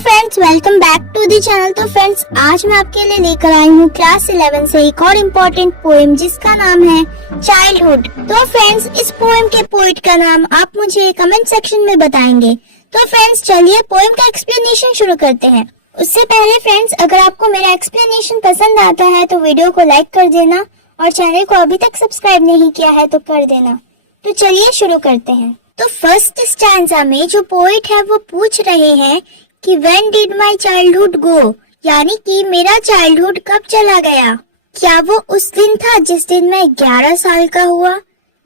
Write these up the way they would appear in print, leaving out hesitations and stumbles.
Friends, welcome back to the channel. तो friends, आज मैं आपके लिए लेकर आई हूँ क्लास 11 से एक और इम्पोर्टेंट पोएम जिसका नाम है चाइल्डहुड। तो फ्रेंड्स, इस पोएम के पोइट का नाम आप मुझे कमेंट सेक्शन में बताएंगे। तो फ्रेंड्स, चलिए पोएम का एक्सप्लेनेशन शुरू करते हैं। उससे पहले फ्रेंड्स, अगर आपको मेरा एक्सप्लेनेशन पसंद आता है तो वीडियो को लाइक कर देना और चैनल को अभी तक सब्सक्राइब नहीं किया है तो कर देना। तो चलिए शुरू करते हैं। तो फर्स्ट स्टैंजा में जो पोइट है वो पूछ रहे हैं कि When did my childhood go? यानी कि मेरा चाइल्डहुड कब चला गया। क्या वो उस दिन था जिस दिन मैं 11 साल का हुआ,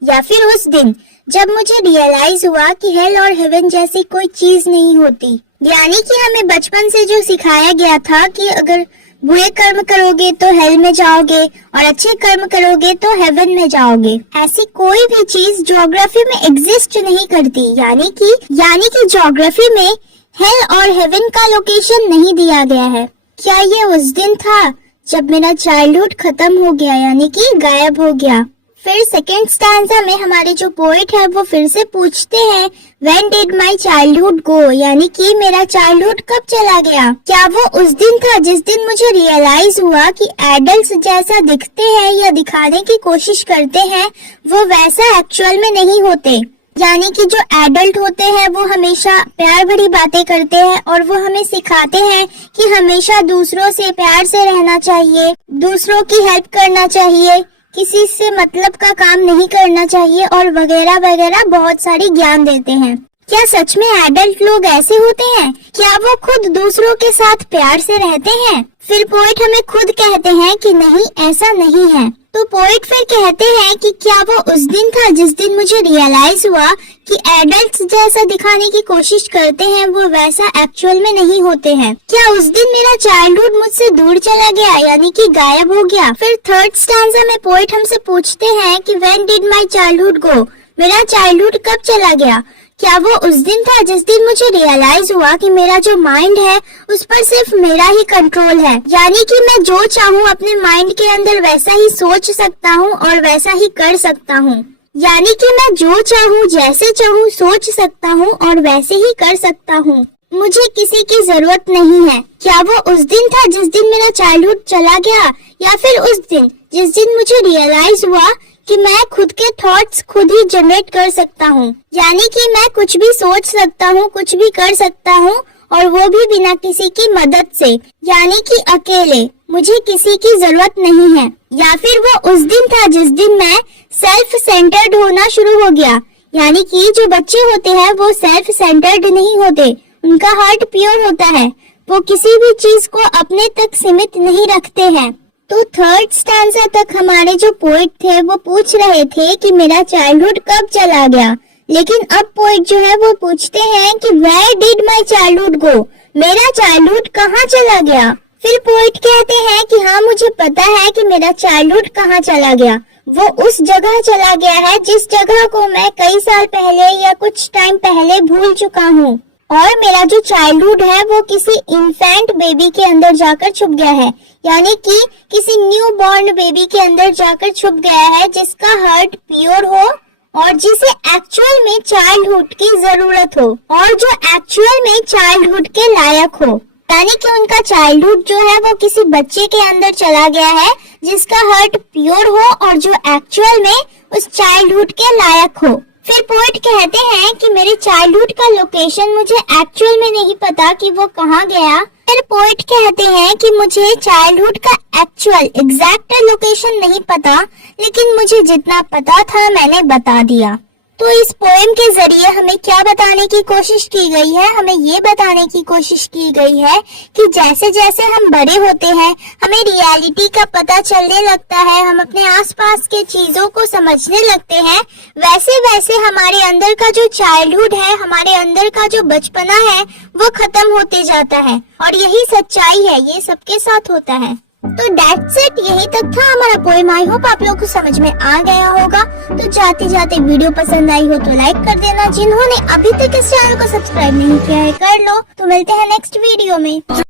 या फिर उस दिन जब मुझे रियलाइज हुआ कि हेल और हेवन जैसी कोई चीज नहीं होती। यानी कि हमें बचपन से जो सिखाया गया था कि अगर बुरे कर्म करोगे तो हेल में जाओगे और अच्छे कर्म करोगे तो हेवन में जाओगे। ऐसी कोई भी चीज ज्योग्राफी में एग्जिस्ट नहीं करती। यानी कि ज्योग्राफी में हेल और हेवन का लोकेशन नहीं दिया गया है। क्या ये उस दिन था जब मेरा चाइल्डहुड खत्म हो गया, यानी कि गायब हो गया। फिर सेकेंड स्टैंजा में हमारे जो पोएट है वो फिर से पूछते हैं When did my childhood go? यानी कि मेरा चाइल्डहुड कब चला गया। क्या वो उस दिन था जिस दिन मुझे रियलाइज हुआ कि एडल्ट्स जैसा दिखते हैं या दिखाने की कोशिश करते हैं वो वैसा एक्चुअल में नहीं होते। यानी कि जो एडल्ट होते हैं वो हमेशा प्यार भरी बातें करते हैं और वो हमें सिखाते हैं कि हमेशा दूसरों से प्यार से रहना चाहिए, दूसरों की हेल्प करना चाहिए, किसी से मतलब का काम नहीं करना चाहिए और वगैरह वगैरह बहुत सारी ज्ञान देते हैं। क्या सच में एडल्ट लोग ऐसे होते हैं? क्या वो खुद दूसरों के साथ प्यार से रहते हैं? फिर पोइट हमें खुद कहते हैं कि नहीं, ऐसा नहीं है। तो पोइट फिर कहते हैं कि क्या वो उस दिन था जिस दिन मुझे रियलाइज हुआ कि एडल्ट्स जैसा दिखाने की कोशिश करते हैं वो वैसा एक्चुअल में नहीं होते हैं। क्या उस दिन मेरा चाइल्डहुड मुझसे दूर चला गया, यानी कि गायब हो गया। फिर थर्ड स्टैंजा में पोइट हमसे पूछते हैं कि When did my childhood go? मेरा चाइल्डहुड कब चला गया। क्या वो उस दिन था जिस दिन मुझे रियलाइज हुआ कि मेरा जो माइंड है उस पर सिर्फ मेरा ही कंट्रोल है। यानी कि मैं जो चाहूँ अपने माइंड के अंदर वैसा ही सोच सकता हूँ और वैसा ही कर सकता हूँ। यानी कि मैं जो चाहूँ जैसे चाहूँ सोच सकता हूँ और वैसे ही कर सकता हूँ। मुझे किसी की जरूरत नहीं है। क्या वो उस दिन था जिस दिन मेरा चाइल्डहुड चला गया, या फिर उस दिन जिस दिन मुझे रियलाइज हुआ कि मैं खुद के थॉट्स खुद ही जनरेट कर सकता हूँ। यानी कि मैं कुछ भी सोच सकता हूँ, कुछ भी कर सकता हूँ और वो भी बिना किसी की मदद से, यानी कि अकेले, मुझे किसी की जरूरत नहीं है। या फिर वो उस दिन था जिस दिन मैं सेल्फ सेंटर्ड होना शुरू हो गया। यानी कि जो बच्चे होते हैं वो सेल्फ सेंटर्ड नहीं होते, उनका हार्ट प्योर होता है, वो किसी भी चीज को अपने तक सीमित नहीं रखते हैं। तो थर्ड स्टैंजा तक हमारे जो पोइट थे वो पूछ रहे थे कि मेरा चाइल्डहुड कब चला गया, लेकिन अब पोइट जो है वो पूछते हैं कि Where did my childhood go? मेरा चाइल्डहुड कहाँ चला गया। फिर पोइट कहते हैं कि हाँ, मुझे पता है कि मेरा चाइल्डहुड कहाँ चला गया। वो उस जगह चला गया है जिस जगह को मैं कई साल पहले या कुछ टाइम पहले भूल चुका हूँ। और मेरा जो चाइल्डहुड है वो किसी इन्फेंट बेबी के अंदर जाकर छुप गया है। यानी कि किसी न्यू बॉर्न बेबी के अंदर जाकर छुप गया है जिसका हार्ट प्योर हो और जिसे एक्चुअल में चाइल्डहुड की जरूरत हो और जो एक्चुअल में चाइल्डहुड के लायक हो। यानी कि उनका चाइल्डहुड जो है वो किसी बच्चे के अंदर चला गया है जिसका हार्ट प्योर हो और जो एक्चुअल में उस चाइल्डहुड के लायक हो। फिर पोइट कहते हैं कि मेरे चाइल्डहुड का लोकेशन मुझे एक्चुअल में नहीं पता कि वो कहाँ गया। फिर पोइट कहते हैं कि मुझे चाइल्डहुड का एक्चुअल एग्जैक्ट लोकेशन नहीं पता, लेकिन मुझे जितना पता था मैंने बता दिया। तो इस पोएम के जरिए हमें क्या बताने की कोशिश की गई है? हमें ये बताने की कोशिश की गई है कि जैसे जैसे हम बड़े होते हैं हमें रियलिटी का पता चलने लगता है, हम अपने आसपास के चीजों को समझने लगते हैं, वैसे वैसे हमारे अंदर का जो चाइल्डहुड है, हमारे अंदर का जो बचपना है वो खत्म होते जाता है। और यही सच्चाई है, ये सबके साथ होता है। तो दैट्स इट, यही तक था हमारा पोएम। आई होप आप लोगों को समझ में आ गया होगा। तो जाते जाते वीडियो पसंद आई हो तो लाइक कर देना। जिन्होंने अभी तक इस चैनल को सब्सक्राइब नहीं किया है कर लो। तो मिलते हैं नेक्स्ट वीडियो में।